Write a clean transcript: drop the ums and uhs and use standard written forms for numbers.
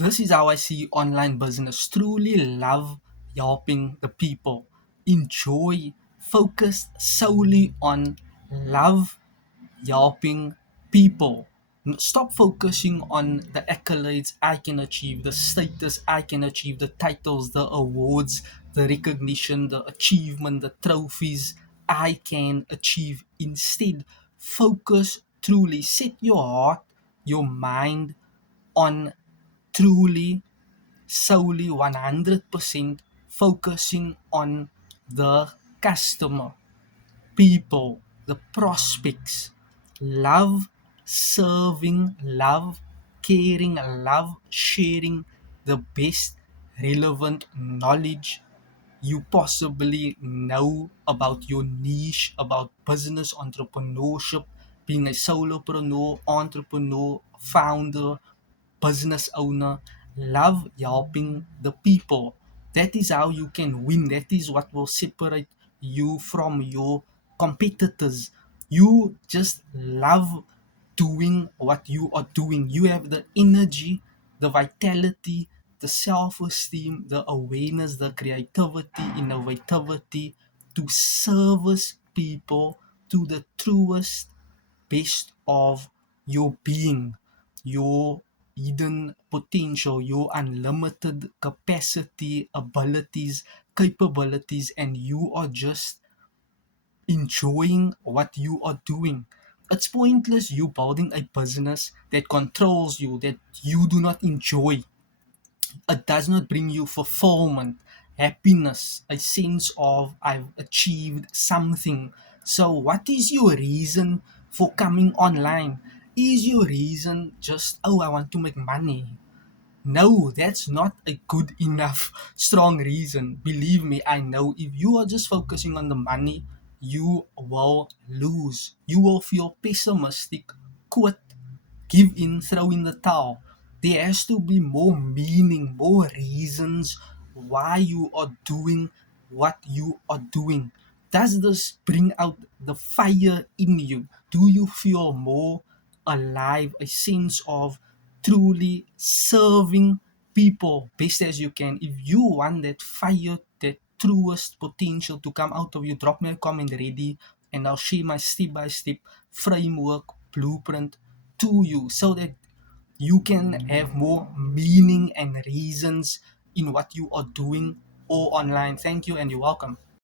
This is how I see online business. Truly love helping the people. Enjoy, focus solely on love helping people. Stop focusing on the accolades I can achieve, the status I can achieve, the titles, the awards, the recognition, the achievement, the trophies I can achieve. Instead, focus truly. Set your heart, your mind on truly, solely 100% focusing on the customer, people, the prospects. Love serving, love caring, love sharing the best relevant knowledge you possibly know about your niche, about business entrepreneurship, being a solopreneur, entrepreneur, founder, business owner. Love helping the people. That is how you can win. That is what will separate you from your competitors. You just love doing what you are doing. You have the energy, the vitality, the self esteem, the awareness, the creativity, innovativity to service people to the truest best of your being, your hidden potential, your unlimited capacity, abilities, capabilities, and you are just enjoying what you are doing. It's pointless you building a business that controls you, that you do not enjoy. It does not bring you fulfillment, happiness, a sense of I've achieved something. So, what is your reason for coming online? Is your reason just, oh, I want to make money? No, that's not a good enough strong reason. Believe me, I know if you are just focusing on the money, you will lose. You will feel pessimistic, quit, give in, throw in the towel. There has to be more meaning, more reasons why you are doing what you are doing. Does this bring out the fire in you? Do you feel more alive, a sense of truly serving people best as you can? If you want that fire, that truest potential to come out of you, drop me a comment ready and I'll share my step by step framework, blueprint to you so that you can have more meaning and reasons in what you are doing or online. Thank you and you're welcome.